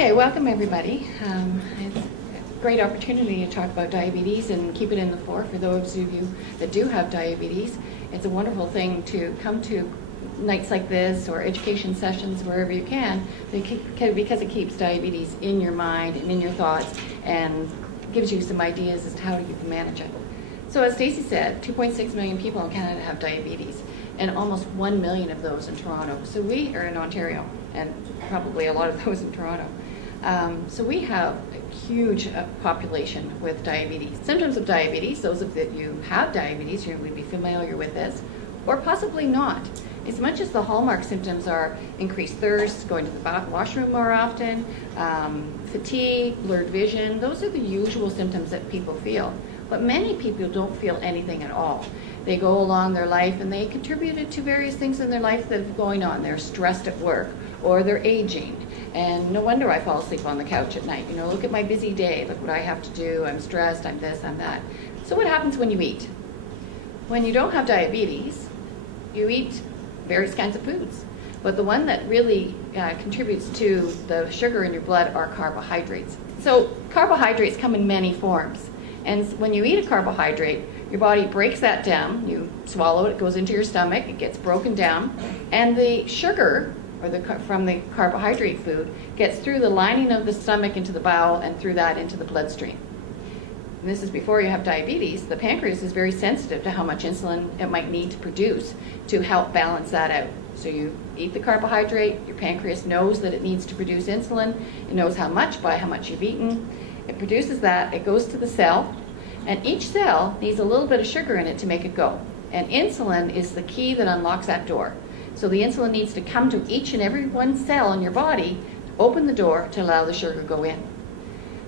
Okay, welcome everybody. It's a great opportunity to talk about diabetes and keep it in the fore for those of you that do have diabetes. It's a wonderful thing to come to nights like this or education sessions wherever you can because it keeps diabetes in your mind and in your thoughts and gives you some ideas as to how you can manage it. So as Stacey said, 2.6 million people in Canada have diabetes and almost 1 million of those in Toronto. So we are in Ontario and probably a lot of those in Toronto. So we have a huge population with diabetes. Symptoms of diabetes, those of that you have diabetes, you would be familiar with this, or possibly not. As much as the hallmark symptoms are increased thirst, going to the washroom more often, fatigue, blurred vision, those are the usual symptoms that people feel. But many people don't feel anything at all. They go along their life and they contributed to various things in their life that are going on. They're stressed at work or they're aging. And no wonder I fall asleep on the couch at night. You know, look at my busy day. Look what I have to do. I'm stressed. I'm this, I'm that. So what happens when you eat? When you don't have diabetes, you eat various kinds of foods. But the one that really contributes to the sugar in your blood are carbohydrates. So carbohydrates come in many forms. And when you eat a carbohydrate, your body breaks that down. You swallow it, it goes into your stomach, it gets broken down, and the sugar from the carbohydrate food gets through the lining of the stomach into the bowel and through that into the bloodstream. And this is before you have diabetes. The pancreas is very sensitive to how much insulin it might need to produce to help balance that out. So you eat the carbohydrate, your pancreas knows that it needs to produce insulin, it knows how much by how much you've eaten. It produces that, it goes to the cell, and each cell needs a little bit of sugar in it to make it go. And insulin is the key that unlocks that door. So the insulin needs to come to each and every one cell in your body, open the door to allow the sugar to go in.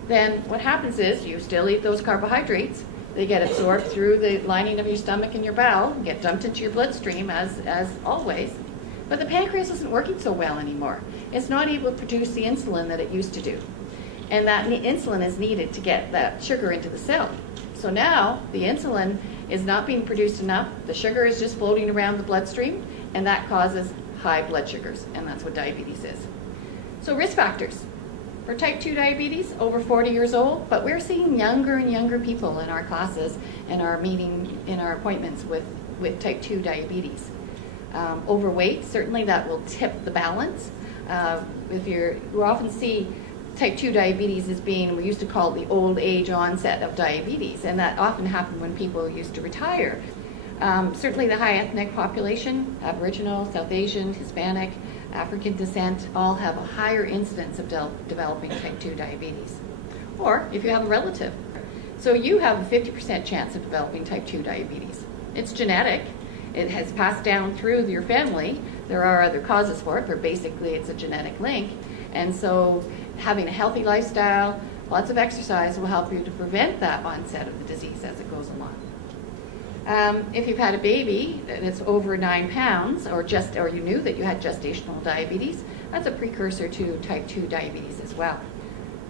Then what happens is you still eat those carbohydrates, they get absorbed through the lining of your stomach and your bowel, get dumped into your bloodstream as always, but the pancreas isn't working so well anymore. It's not able to produce the insulin that it used to do. And that insulin is needed to get that sugar into the cell. So now the insulin is not being produced enough, the sugar is just floating around the bloodstream, and that causes high blood sugars, and that's what diabetes is. So risk factors. For type 2 diabetes, over 40 years old, but we're seeing younger and younger people in our classes and in our appointments with type 2 diabetes. Overweight, certainly that will tip the balance. We often see type 2 diabetes as being, we used to call it the old age onset of diabetes, and that often happened when people used to retire. Certainly the high ethnic population, Aboriginal, South Asian, Hispanic, African descent, all have a higher incidence of developing type 2 diabetes. Or if you have a relative. So you have a 50% chance of developing type 2 diabetes. It's genetic. It has passed down through your family. There are other causes for it, but basically it's a genetic link. And so having a healthy lifestyle, lots of exercise will help you to prevent that onset of the disease as it goes along. If you've had a baby that's over 9 pounds, or you knew that you had gestational diabetes, that's a precursor to type 2 diabetes as well.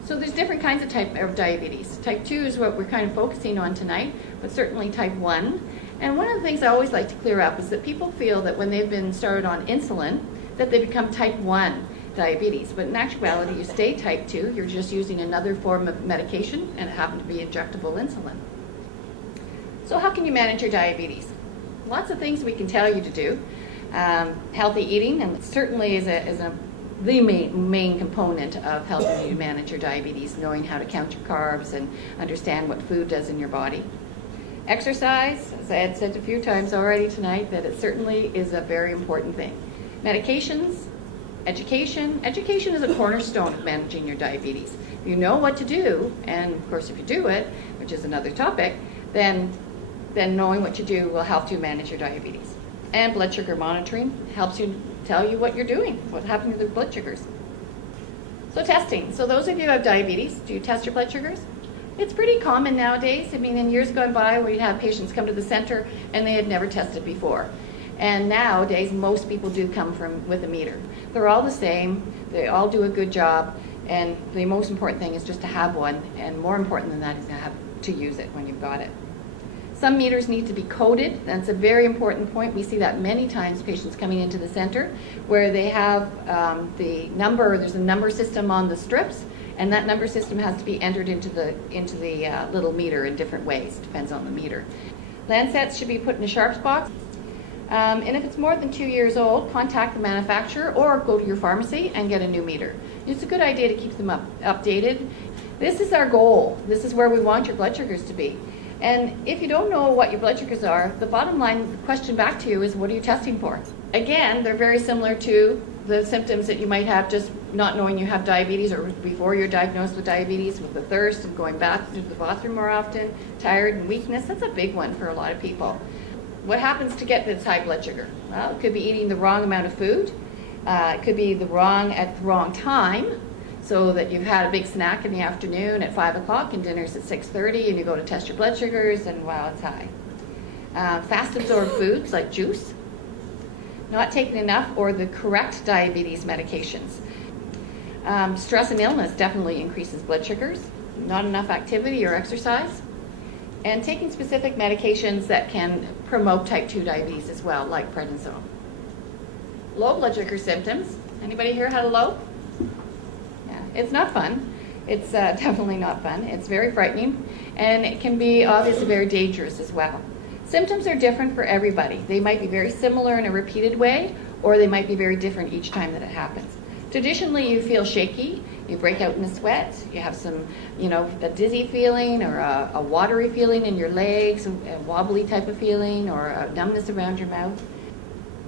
So there's different kinds of type of diabetes. Type 2 is what we're kind of focusing on tonight, but certainly type 1. And one of the things I always like to clear up is that people feel that when they've been started on insulin, that they become type 1 diabetes. But in actuality, you stay type 2, you're just using another form of medication, and it happens to be injectable insulin. So how can you manage your diabetes? Lots of things we can tell you to do. Healthy eating, and certainly is the main component of helping you manage your diabetes, knowing how to count your carbs and understand what food does in your body. Exercise, as I had said a few times already tonight, that it certainly is a very important thing. Medications, education. Education is a cornerstone of managing your diabetes. If you know what to do, and of course if you do it, which is another topic, then knowing what you do will help you manage your diabetes. And blood sugar monitoring helps you tell you what you're doing, what's happening to the blood sugars. So testing. So those of you who have diabetes, do you test your blood sugars? It's pretty common nowadays. I mean, in years gone by, we'd have patients come to the center and they had never tested before. And nowadays, most people do come with a meter. They're all the same, they all do a good job, and the most important thing is just to have one, and more important than that is to use it when you've got it. Some meters need to be coded. That's a very important point. We see that many times, patients coming into the center where they have the number, there's a number system on the strips, and that number system has to be entered into the little meter in different ways, depends on the meter. Landsets should be put in a sharps box. And if it's more than 2 years old, contact the manufacturer or go to your pharmacy and get a new meter. It's a good idea to keep them updated. This is our goal. This is where we want your blood sugars to be. And if you don't know what your blood sugars are, the bottom line question back to you is, what are you testing for? Again, they're very similar to the symptoms that you might have just not knowing you have diabetes, or before you're diagnosed with diabetes, with the thirst and going back to the bathroom more often, tired and weakness. That's a big one for a lot of people. What happens to get this high blood sugar? Well, it could be eating the wrong amount of food. It could be at the wrong time, so that you've had a big snack in the afternoon at 5 o'clock and dinner's at 6:30, and you go to test your blood sugars and wow, it's high. Fast absorbed foods like juice, not taking enough or the correct diabetes medications. Stress and illness definitely increases blood sugars, not enough activity or exercise, and taking specific medications that can promote type 2 diabetes as well, like prednisone. Low blood sugar symptoms. Anybody here had a low? Yeah, it's not fun. It's definitely not fun. It's very frightening, and it can be obviously very dangerous as well. Symptoms are different for everybody. They might be very similar in a repeated way, or they might be very different each time that it happens. Traditionally, you feel shaky, you break out in a sweat, you have some, a dizzy feeling or a watery feeling in your legs, a wobbly type of feeling, or a numbness around your mouth.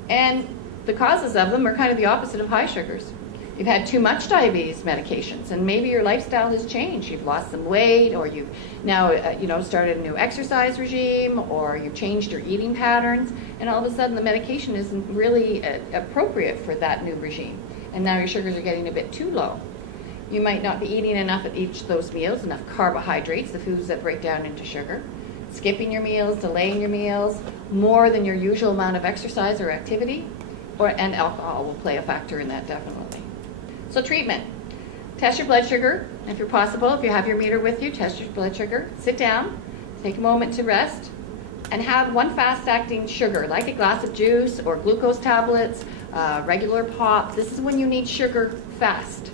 And the causes of them are kind of the opposite of high sugars. You've had too much diabetes medications, and maybe your lifestyle has changed. You've lost some weight, or you've now started a new exercise regime, or you've changed your eating patterns, and all of a sudden the medication isn't really appropriate for that new regime. And now your sugars are getting a bit too low. You might not be eating enough at each of those meals, enough carbohydrates, the foods that break down into sugar, skipping your meals, delaying your meals, more than your usual amount of exercise or activity, and alcohol will play a factor in that definitely. So treatment. Test your blood sugar, if you're possible. If you have your meter with you, test your blood sugar. Sit down, take a moment to rest, and have one fast-acting sugar, like a glass of juice or glucose tablets, regular pop. This is when you need sugar fast.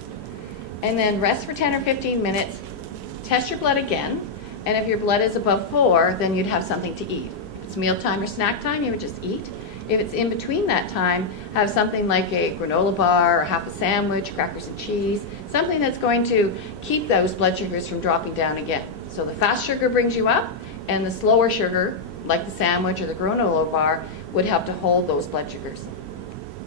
And then rest for 10 or 15 minutes, test your blood again, and if your blood is above 4, then you'd have something to eat. If it's mealtime or snack time, you would just eat. If it's in between that time, have something like a granola bar or half a sandwich, crackers and cheese, something that's going to keep those blood sugars from dropping down again. So the fast sugar brings you up, and the slower sugar, like the sandwich or the granola bar, would help to hold those blood sugars.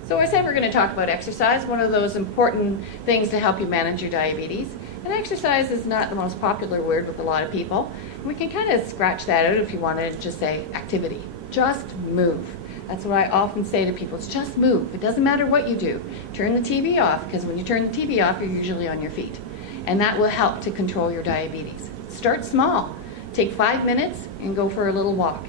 So I said we're going to talk about exercise, one of those important things to help you manage your diabetes. And exercise is not the most popular word with a lot of people. We can kind of scratch that out if you wanted to just say activity. Just move. That's what I often say to people. It's just move. It doesn't matter what you do. Turn the TV off, because when you turn the TV off, you're usually on your feet. And that will help to control your diabetes. Start small. Take 5 minutes and go for a little walk.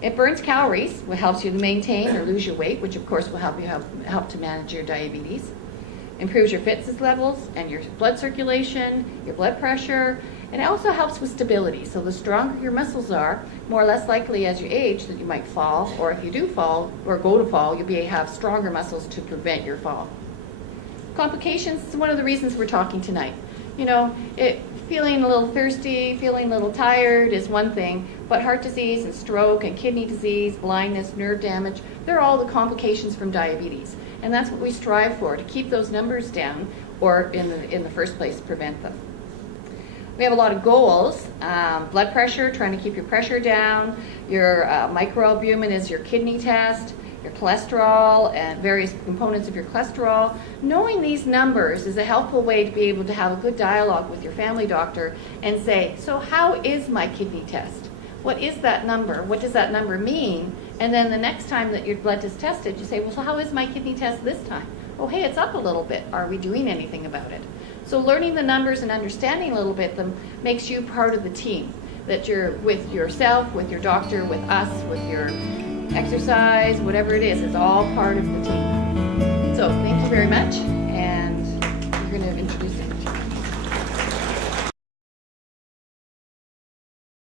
It burns calories, which helps you to maintain or lose your weight, which of course will help to manage your diabetes. Improves your fitness levels and your blood circulation, your blood pressure. And it also helps with stability. So the stronger your muscles are, more or less likely as you age that you might fall, or if you do fall or go to fall, you'll have stronger muscles to prevent your fall. Complications is one of the reasons we're talking tonight. Feeling a little thirsty, feeling a little tired is one thing, but heart disease and stroke and kidney disease, blindness, nerve damage, they're all the complications from diabetes. And that's what we strive for, to keep those numbers down, or in the first place, prevent them. We have a lot of goals. Blood pressure, trying to keep your pressure down. Your microalbumin is your kidney test. Your cholesterol and various components of your cholesterol. Knowing these numbers is a helpful way to be able to have a good dialogue with your family doctor and say, so how is my kidney test? What is that number? What does that number mean? And then the next time that your blood is tested, you say, well, so how is my kidney test this time? Oh, hey, it's up a little bit. Are we doing anything about it? So learning the numbers and understanding a little bit them makes you part of the team, that you're with yourself, with your doctor, with us, with your exercise, whatever it is, it's all part of the team. So thank you very much.